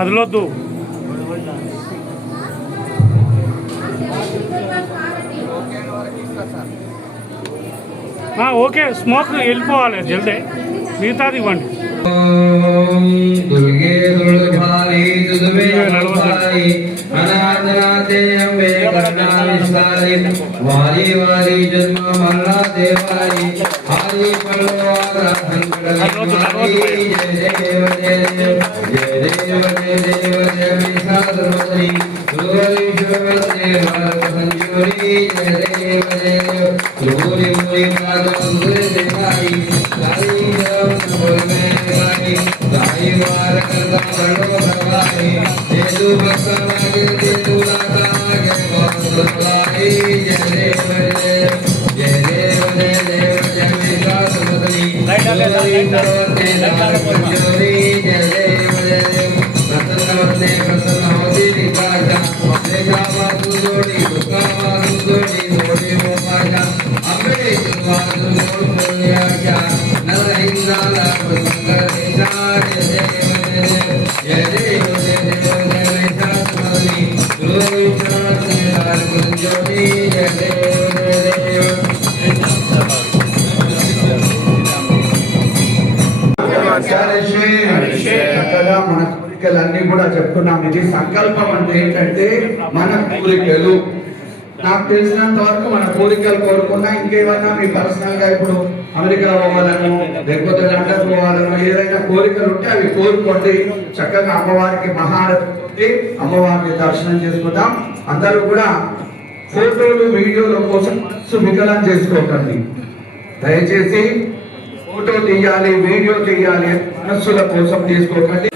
అదిలొద్దు. Okay, smoke వెళ్ళిపోవాలి జల్దీ, మిగతాది ఇవ్వండి. दुर्गे दुर्गाली दुर्वे नमस्कारी अनाथनाथे अम्बे करुणा विस्तारी वारी वारी जन्म मरना देवारी आदि पल्लवारा संकटनारी जय देव जय देव जय देव जय देव जय विशालमती दुर्गेश्वर देव संजोरी जय देव जय देव गुरु मुनि पादम सुरे देवारी साई देव बोलने वाली साई वार करता बड़ो भगवानी देदु भक्तवागे देदु लातागे भक्तवाई जय देव जय देव जय देव जय विशालमती संजोरी जय देव जय देव प्रसन्नवते प्रसन्नवती निकाजा देजावा सुजोड़ी दुखावा सुजोड़ी मोड़ी मोपाजा अम्बे सुवादु मोड़ मोड़िया क्या नर हिंदाला प्रसंगर देशा जय देव जय देव जय देव जय देव जय विशालमती गुरुविशाल श्रीलाल कुंजोड़ी जय देव जय देव చక్కగా మన కోరికలన్నీ కూడా చెప్తున్నాం. ఇది సంకల్పం అంటే ఏంటంటే మన కోరికలు. నాకు తెలిసినంత వరకు మన కోరికలు కోరుకున్నా ఇంకేమన్నా మీ పర్సనల్ గా ఇప్పుడు అమెరికా పోవాలను లేకపోతే లండన్ పోవాలను ఏదైనా కోరికలు ఉంటే అవి కోరుకోండి. చక్కగా అమ్మవారికి మహారతి అమ్మవారిని దర్శనం చేసుకుందాం. అందరూ కూడా ఫోటోలు వీడియోల కోసం వికలం చేసుకోకండి. దయచేసి ఫోటో తీయాలి, వీడియో తీయాలి, మనస్సుల కోసం తీసుకోకండి.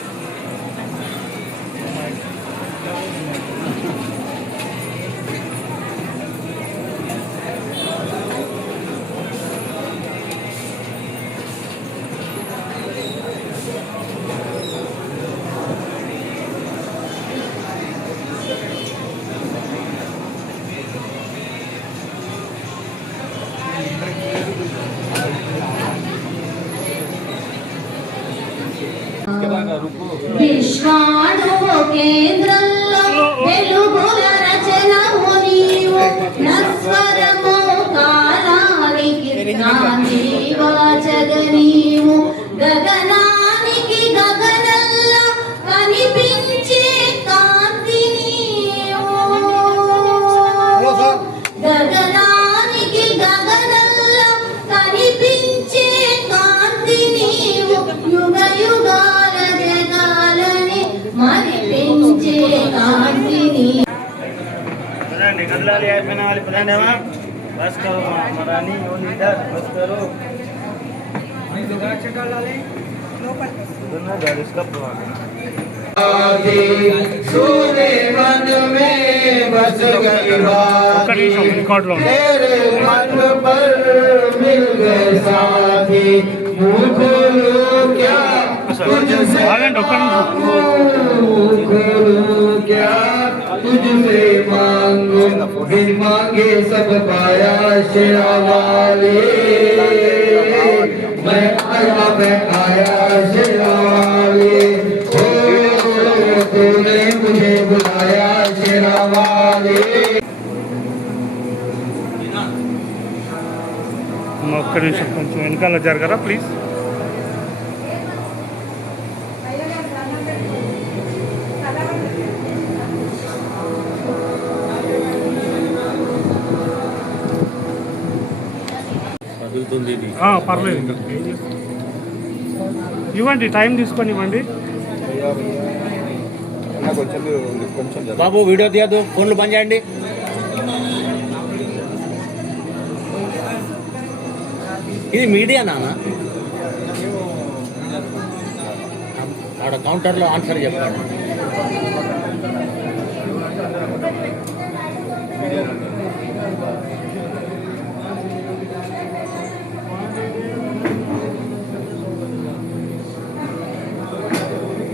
విశ్వాడు కేంద్రంలో వెలుగుల రచనము నీవు నస్వరము కాలానికి వాచగనీవు గగనానికి గగనంలో కనిపించే కాంతి నీవు గగనానికి గగనంలో కనిపించే కాంతి నీవు యుగ యుగాల జగాలని మరిపించే కాంతిని. निकल लिया पहना वाली पता नहीं बस करो मरानी वो लीडर बस करो नहीं तो गाछ का लाले दोनों गाड़ी इसका आगे सोने मन में बस गई बात तेरे मन पर मिल गए साथी मुँह खोलो क्या तुझसे क्या तुझसे मांगो बिन मांगे सब पाया शेरा वाले मैं आया शेरा वाले ओ तूने मुझे बुलाया शेरा वाले. ఒక్క నిమిషం కొంచెం వెనకాల జరగరా ప్లీజ్. పర్లేదు, ఇవ్వండి, టైం తీసుకొని ఇవ్వండి. బాబు వీడియో తీయద్దు, ఫోన్లు బంద్ చేయండి. ఇది మీడియా నాన్న, ఆడ కౌంటర్లో ఆన్సర్ చెప్పండి.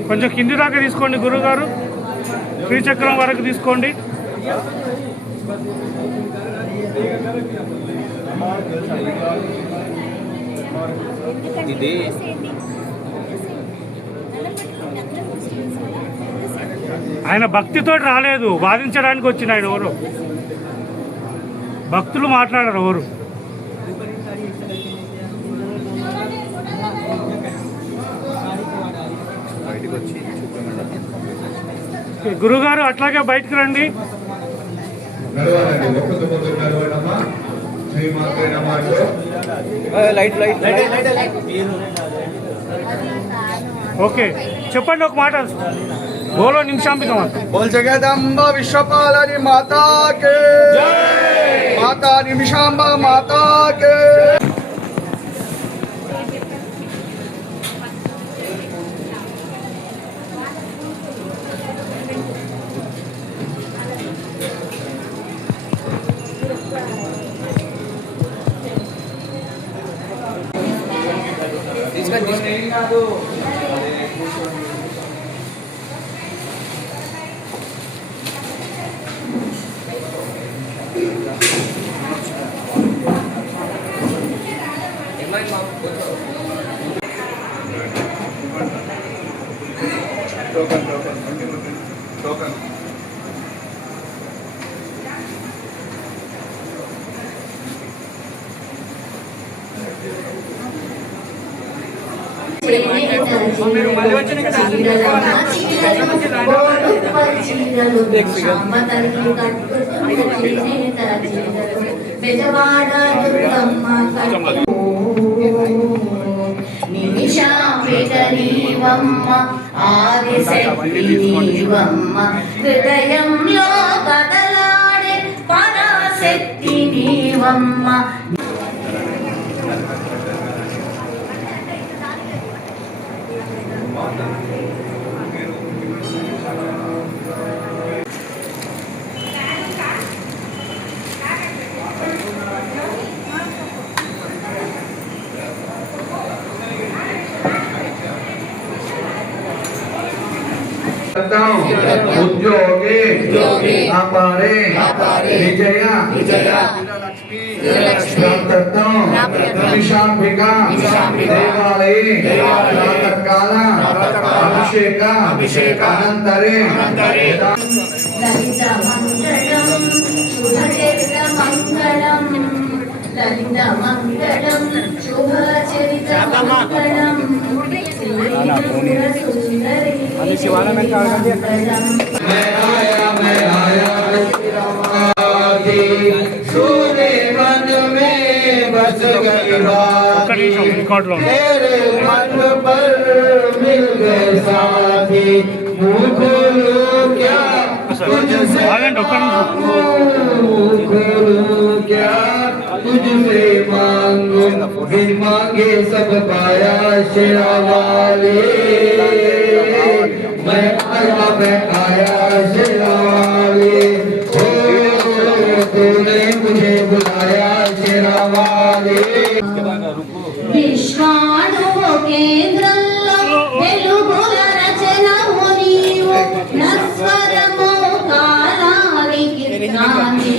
కొంచెం కింది దాకా తీసుకోండి గురుగారు, శ్రీచక్రం వరకు తీసుకోండి. ఇది ఆయన భక్తితో రాలేదు, వాదించడానికి వచ్చిన ఆయన ఎవరు? భక్తులు మాట్లాడరు ఎవరు? గురుగారు అట్లాగే బయటకు రండి. ఓకే, చెప్పండి ఒక మాట. బోలో నిమిషాంబిక మాత. బోల్ జగదంబ విశ్వపాలని మాతాకే, మాతా నిమిషాంబ మాతాకే. నిమిషాంబికనీవమ్మ ఆదిశక్తినీవమ్మ హృదయంలో కదలాడే పరాశక్తి నీవమ్మ. ఉద్యోగి అపారే విజయ నిమిషాంబిక దేవాలయే ప్రాతకాల అభిషేక అనంతరే లలిత మంగళం శుభచరిత మంగళం, లలిత మంగళం శుభచరిత మంగళం, सोने मन में बस गई बाती, तेरे मन पर मिल गए साथी, मुँह खोलूं क्या तुझसे मांगूं, खोलूं क्या तुझसे मांगूं, बिन मांगे सब पाया शेरा वाले, मैं आया शेरा वाले, तूने मुझे बुलाया शेरा वाले. విశ్వాణువు కేంద్రంలో వెలుగుల రచనము నీవు, నస్వరము కాలానికి నాంది